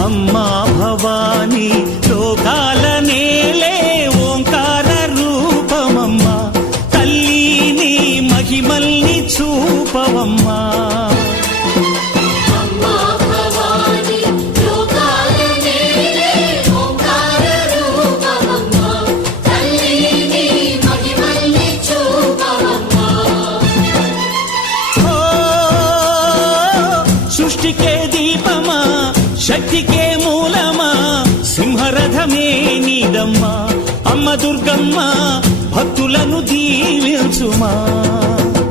అమ్మా భవానీ లోకాల నేలే ఓంకార రూపమమ్మా తల్లి నీ మహిమల్ని చూపవమ్మా సృష్టికే దీపమా శక్తికే మూలమా సింహరథమే నీదమ్మా అమ్మ దుర్గమ్మ భక్తులను దీవించుమా